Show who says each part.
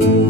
Speaker 1: thank mm. you